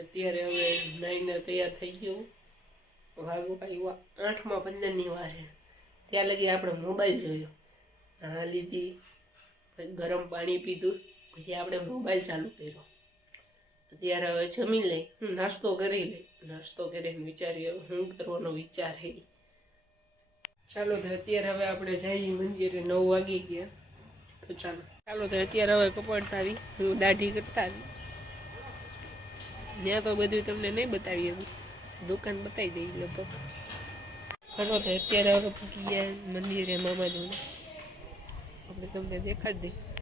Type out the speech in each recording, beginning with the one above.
અત્યારે હવે નાઈને તૈયાર થઈ ગયું. વાગુ આવ્યા 8:15ની વાર છે. ત્યાં લગી આપણે મોબાઈલ જોયો, ના લીધી, પછી ગરમ પાણી પીધું, પછી આપણે મોબાઈલ ચાલુ કર્યો. અત્યારે હવે જમી લઈ, નાસ્તો કરી લઈ. નાસ્તો કરીને વિચારીએ શું કરવાનો વિચાર છે. ચાલો તો અત્યારે હવે આપણે જઈએ મંદિરે. 9 વાગી ગયા. તો ચાલો તો અત્યારે હવે કપડતા આવી, દાઢી કરતા આવી. ત્યાં તો બધું તમને નહીં બતાવી એવું, દુકાન બતાવી દઈ લગભગ. ચાલો તો અત્યારે હવે પૂકી ગયા મંદિરે મામાજીને. આપણે તમને દેખાડી દઈએ.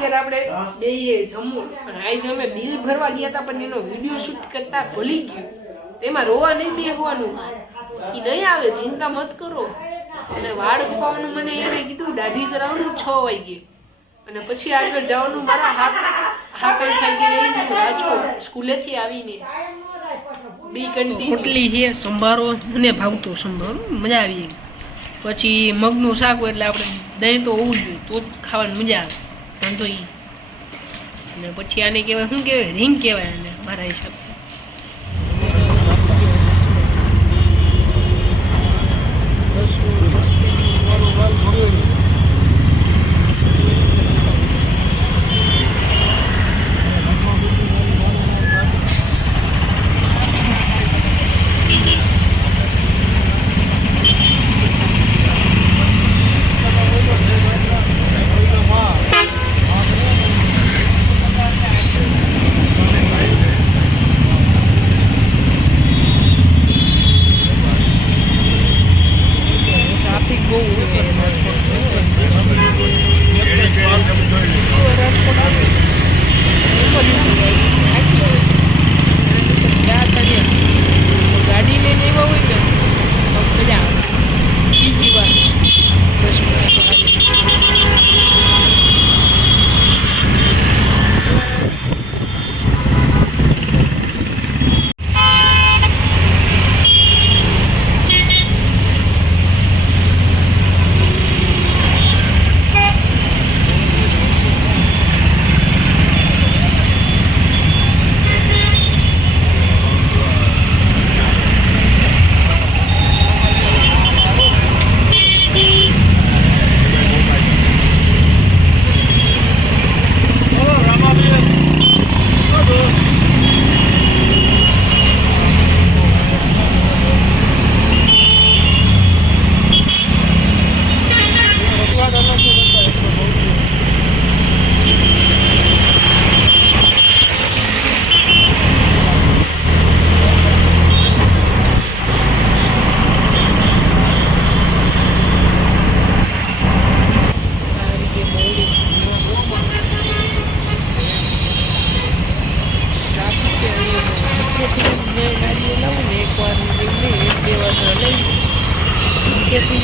અત્યારે આપણે બેઈએ જમવું. આજે અમે બિલ ભરવા ગયા હતા પણ એનો વિડીયો શૂટ કરતા ભૂલી ગયું. તેમાં રોવા નહીં બેસવાનું, એ નહીં આવે, ચિંતા મત કરો. અને વાળ કપાવવાનું મને એને કીધું, દાઢી કરાવવાનું 6 વાગે, અને પછી આગળ જવાનું મારા હાથ રાજકોટ સ્કૂલેથી આવીને. બી કંટી રોટલી છે, સંભારો, મને ભાવતો સંભારો, મજા આવી. પછી મગનું શાક, એટલે આપણે દહીં તો હોવું જોઈએ તો જ ખાવાની મજા આવે. ધંધો ઈ. અને પછી આને કહેવાય, શું કહેવાય, રીંગ કહેવાય આને મારા હિસાબે.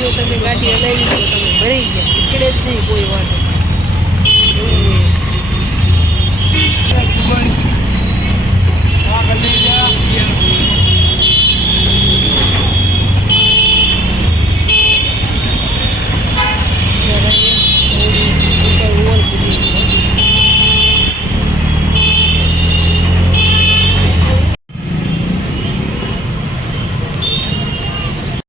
જો તમે ગાડી હલાવી તો તમે ભરાઈ ગયા, નીકળે જ નહીં કોઈ વાંધો એવું હોય.